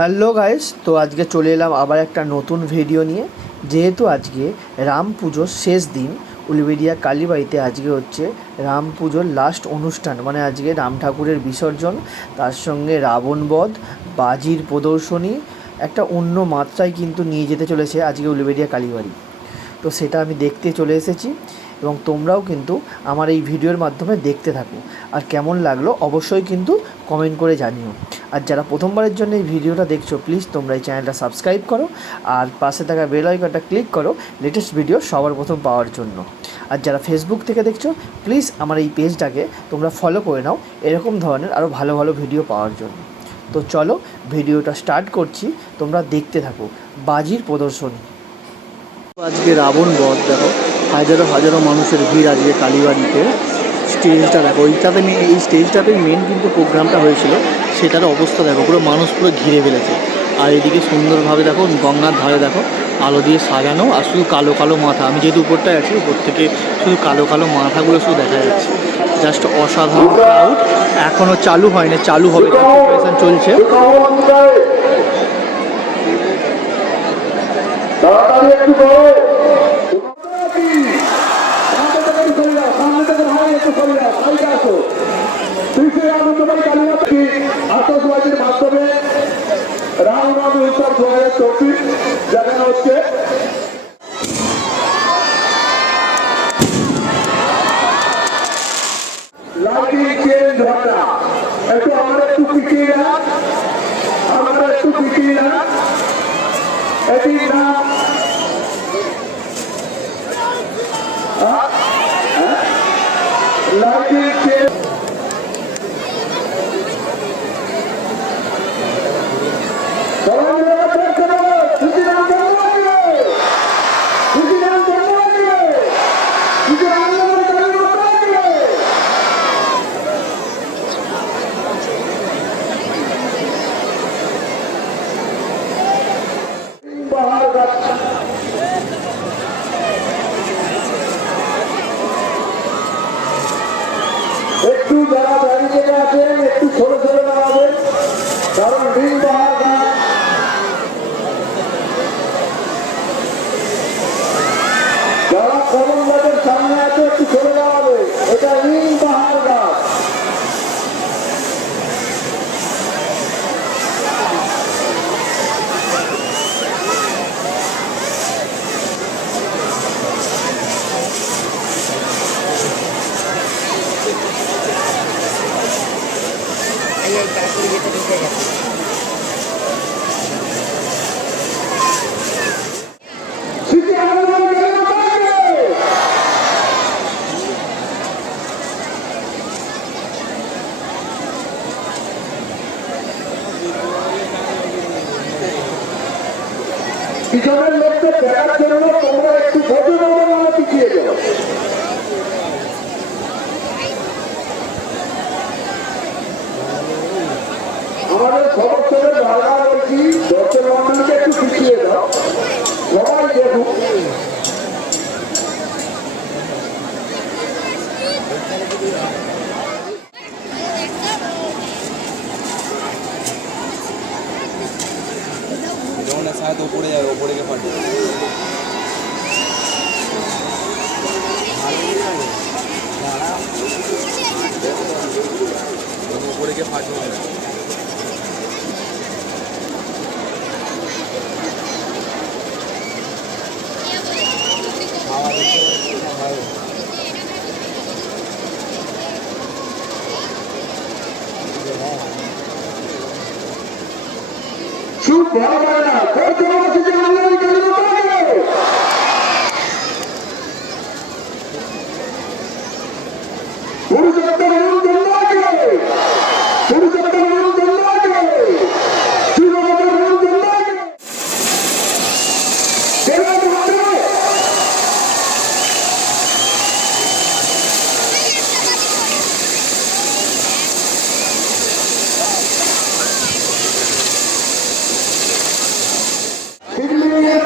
Hello guys, তো আজকে চলে এলাম আবার একটা নতুন ভিডিও নিয়ে। যেহেতু আজকে রাম পুজোর শেষ দিন, উলুবেড়িয়া কালীবাড়িতে আজকে হচ্ছে রাম পুজোর লাস্ট অনুষ্ঠান, মানে আজকে রাম ঠাকুরের বিসর্জন, তার সঙ্গে রাবণ বধ, বাজির প্রদর্শনী, একটা অন্য মাত্রায় কিন্তু নিয়ে যেতে চলেছে আজকে উলুবেড়িয়া কালীবাড়ি। তো সেটা আমি দেখতে চলে এসেছি এবং তোমরাও কিন্তু আমার এই ভিডিওর মাধ্যমে দেখতে থাকো। আর কেমন লাগলো অবশ্যই কিন্তু কমেন্ট করে জানিও। আর যারা প্রথমবারের জন্য এই ভিডিওটা দেখছো, প্লিজ তোমরা এই চ্যানেলটা সাবস্ক্রাইব করো আর পাশে থাকা বেল আইকনটা ক্লিক করো লেটেস্ট ভিডিও সবার প্রথম পাওয়ার জন্য। আর যারা ফেসবুক থেকে দেখছো, প্লিজ আমার এই পেজটাকে তোমরা ফলো করে নাও এরকম ধরনের আরও ভালো ভালো ভিডিও পাওয়ার জন্য। তো চলো ভিডিওটা স্টার্ট করছি, তোমরা দেখতে থাকো বাজির প্রদর্শনী। আজকে রাবণ বধ দেখো, হাজারো হাজারো মানুষের ভিড় আজকে কালীবাড়িতে। স্টেজটা দেখো, এইটাতে এই স্টেজটাতেই মেন কিন্তু প্রোগ্রামটা হয়েছিল, সেটার অবস্থা দেখো, পুরো মানুষ পুরো ঘিরে ফেলেছে। আর এদিকে সুন্দরভাবে দেখো গঙ্গার ধারে দেখো আলো দিয়ে সাজানো, আর শুধু কালো কালো মাথা। আমি যেহেতু উপরটায় আছি, উপর থেকে শুধু কালো কালো মাথাগুলো শুধু দেখা যাচ্ছে। জাস্ট অসাধারণ ক্রাউড। এখনও চালু হয়নি, চালু হবে, প্রিপারেশন চলছে। আতশবাজির মাধ্যমে রামনবমী উৎসব 2024 দেখানো হচ্ছে। লাইটিং চেঞ্জ হয় না, একটু আমরা একটু পিছিয়ে না, আমরা একটু পিছিয়ে না, এটি না লাইটিং চেঞ্জ। একটু যারা দাঁড়িয়ে আছেন একটু ছোট ছোট দাঁড়াবেন, কারণ রিং বাহার গাছ। যারা কলম গাছের সামনে আছে একটু ছোট দাঁড়াবে, এটা রিং বাহার গাছ। পিছনের লোককে দেখার জন্য তোমরা একটু ভদ্রভাবে পিছিয়ে যাও। আমাদের সদস্যদের বাধা বলছি, দর্শক মন্ডলীকে একটু পিছিয়ে দাও, সবাই দেখুন। शायद ऊपरे जाए, ऊपरे के फाटे ऊपरे के फाटे খুব ভালো লাগে না,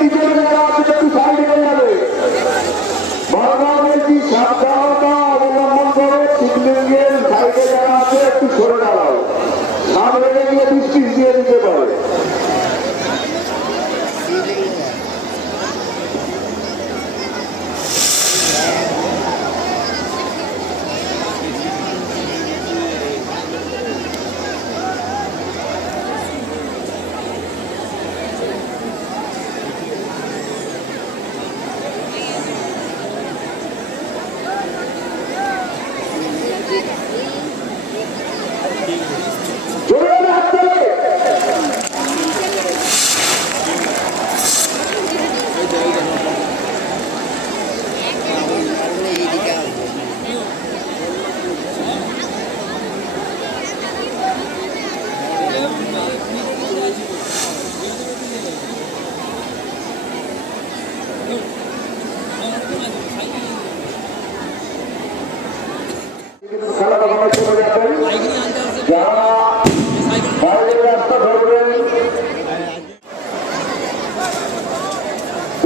পিছনে যারা আছে একটু সাইড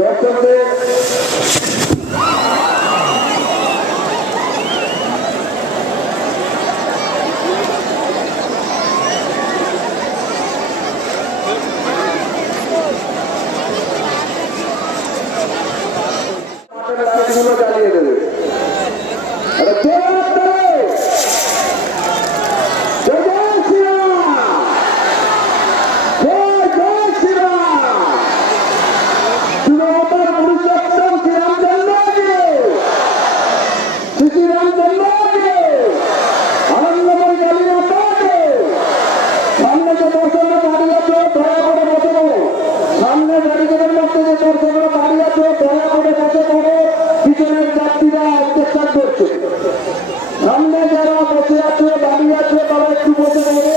দর্শকদের লাইটগুলো জ্বালিয়ে দেবে। আরে জয় জয় জয় শ্রীরাম, জয় জয় শ্রীরাম, শ্রীরামতার পুরুষোত্তম শ্রীরামচন্দ্রকে, শ্রীরামচন্দ্রকে, আনন্দময়ী কালী মাতাকে, সামনে যে দর্শকরা দাঁড়িয়ে আছে দয়া করে বসে পড়ো, সামনে ব্যারিকেডের মধ্যে যে দর্শকরা দাঁড়িয়ে আছে দয়া করে বসে পড়ো, পিছনের যাত্রীরা অত্যাচার করছে, সামনে যারা বসে আছে দাঁড়িয়ে আছে তারা একটু বসে পড়ো।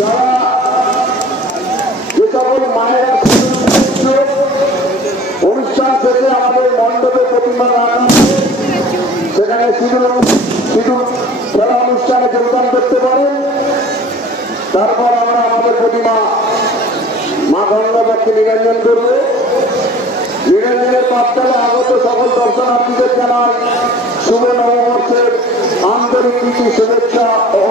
যারা যে সকল মায়েরা অনুষ্ঠান শেষে আমাদের মণ্ডপে প্রতিমা রাখা আছে, সেখানে শুধু খেলা অনুষ্ঠানে যোগদান করতে পারেন। তারপর আমরা আমাদের প্রতিমা মা গঙ্গাকে নিরঞ্জন করব। নিরঞ্জনের প্রার্থনে আগত সকল দর্শনার্থীদের জানাই শুভ নববর্ষের আন্তরিক প্রীতি শুভেচ্ছা ও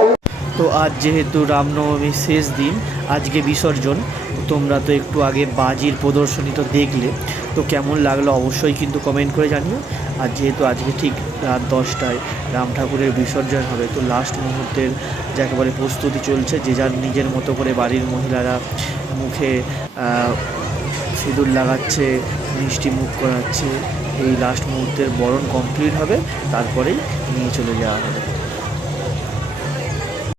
তো আজ যেহেতু রামনবমীর শেষ দিন, আজকে বিসর্জন, তো তোমরা তো একটু আগে বাজির প্রদর্শনী তো দেখলে, তো কেমন লাগলো অবশ্যই কিন্তু কমেন্ট করে জানিও। আর যেহেতু আজকে ঠিক রাত 10টায় রাম ঠাকুরের বিসর্জন হবে, তো লাস্ট মুহূর্তের যাকে বলে প্রস্তুতি চলছে, যে যার নিজের মতো করে বাড়ির মহিলারা মুখে সিঁদুর লাগাচ্ছে, মিষ্টি মুখ করাচ্ছে। এই লাস্ট মুহূর্তের বরণ কমপ্লিট হবে, তারপরেই নিয়ে চলে যাওয়া হবে।